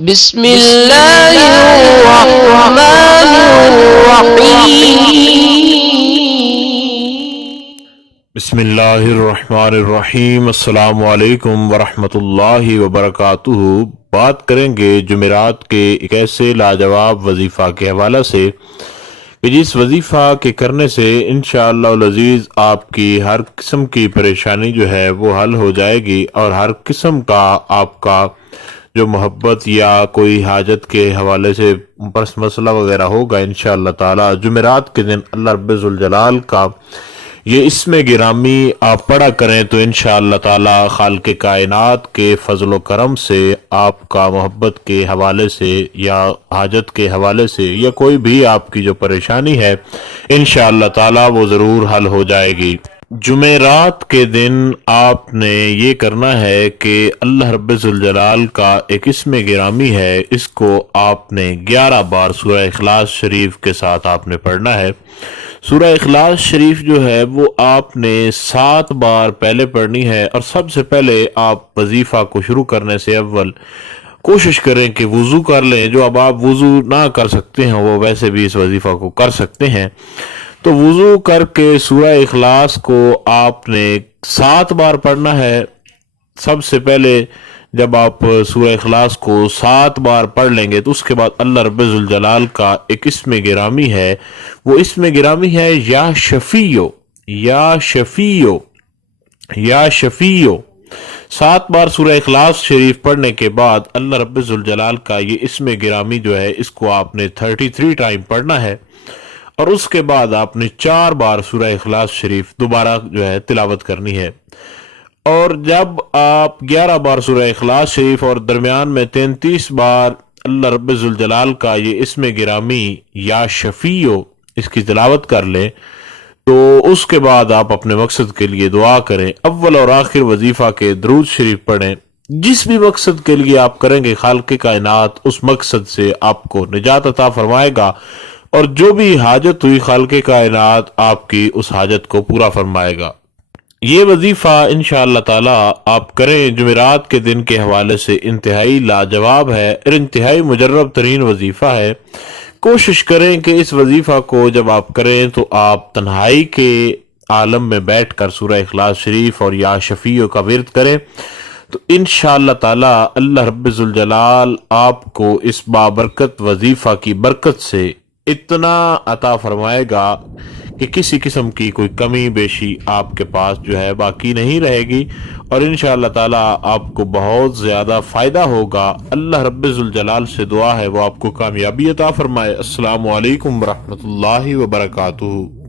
بسم اللہ الرحمن الرحیم۔ بسم اللہ الرحمن الرحیم۔ السلام علیکم ورحمۃ اللہ وبرکاتہ۔ بات کریں گے جمعرات کے ایک ایسے لاجواب وظیفہ کے حوالے سے کہ جس وظیفہ کے کرنے سے انشاءاللہ العزیز آپ کی ہر قسم کی پریشانی جو ہے وہ حل ہو جائے گی، اور ہر قسم کا آپ کا جو محبت یا کوئی حاجت کے حوالے سے بس مسئلہ وغیرہ ہوگا انشاءاللہ تعالی جمعرات کے دن اللہ رب ذوالجلال کا یہ اسم گرامی آپ پڑھا کریں تو انشاءاللہ تعالی خالق کائنات کے فضل و کرم سے آپ کا محبت کے حوالے سے یا حاجت کے حوالے سے یا کوئی بھی آپ کی جو پریشانی ہے انشاءاللہ تعالی وہ ضرور حل ہو جائے گی۔ جمعرات کے دن آپ نے یہ کرنا ہے کہ اللہ رب ذوالجلال کا ایک اسم گرامی ہے، اس کو آپ نے 11 بار سورہ اخلاص شریف کے ساتھ آپ نے پڑھنا ہے۔ سورہ اخلاص شریف جو ہے وہ آپ نے 7 بار پہلے پڑھنی ہے، اور سب سے پہلے آپ وظیفہ کو شروع کرنے سے اول کوشش کریں کہ وضو کر لیں۔ جو اب آپ وضو نہ کر سکتے ہیں وہ ویسے بھی اس وظیفہ کو کر سکتے ہیں، تو وضو کر کے سورہ اخلاص کو آپ نے 7 بار پڑھنا ہے۔ سب سے پہلے جب آپ سورہ اخلاص کو 7 بار پڑھ لیں گے تو اس کے بعد اللہ رب ذوالجلال کا ایک اسم گرامی ہے، وہ اسم گرامی ہے یا شفیع، یا شفیع، یا شفیع۔ 7 بار سورہ اخلاص شریف پڑھنے کے بعد اللہ رب ذوالجلال کا یہ اسم گرامی جو ہے اس کو آپ نے 33 ٹائم پڑھنا ہے، اور اس کے بعد آپ نے 4 بار سورہ اخلاص شریف دوبارہ جو ہے تلاوت کرنی ہے۔ اور جب آپ 11 بار سورہ اخلاص شریف اور درمیان میں 33 بار اللہ رب ذوالجلال کا یہ اسم گرامی یا شفیع اس کی تلاوت کر لیں تو اس کے بعد آپ اپنے مقصد کے لیے دعا کریں۔ اول اور آخر وظیفہ کے درود شریف پڑھیں۔ جس بھی مقصد کے لیے آپ کریں گے خالق کائنات اس مقصد سے آپ کو نجات عطا فرمائے گا، اور جو بھی حاجت ہوئی خالق کائنات آپ کی اس حاجت کو پورا فرمائے گا۔ یہ وظیفہ انشاءاللہ تعالی آپ کریں جمعرات کے دن کے حوالے سے انتہائی لاجواب ہے اور انتہائی مجرب ترین وظیفہ ہے۔ کوشش کریں کہ اس وظیفہ کو جب آپ کریں تو آپ تنہائی کے عالم میں بیٹھ کر سورہ اخلاص شریف اور یا شفیع کا ورد کریں، تو انشاءاللہ تعالی اللہ رب ذوالجلال آپ کو اس بابرکت وظیفہ کی برکت سے اتنا عطا فرمائے گا کہ کسی قسم کی کوئی کمی بیشی آپ کے پاس جو ہے باقی نہیں رہے گی، اور انشاءاللہ تعالی آپ کو بہت زیادہ فائدہ ہوگا۔ اللہ رب ذوالجلال سے دعا ہے وہ آپ کو کامیابی عطا فرمائے۔ السلام علیکم ورحمۃ اللہ وبرکاتہ۔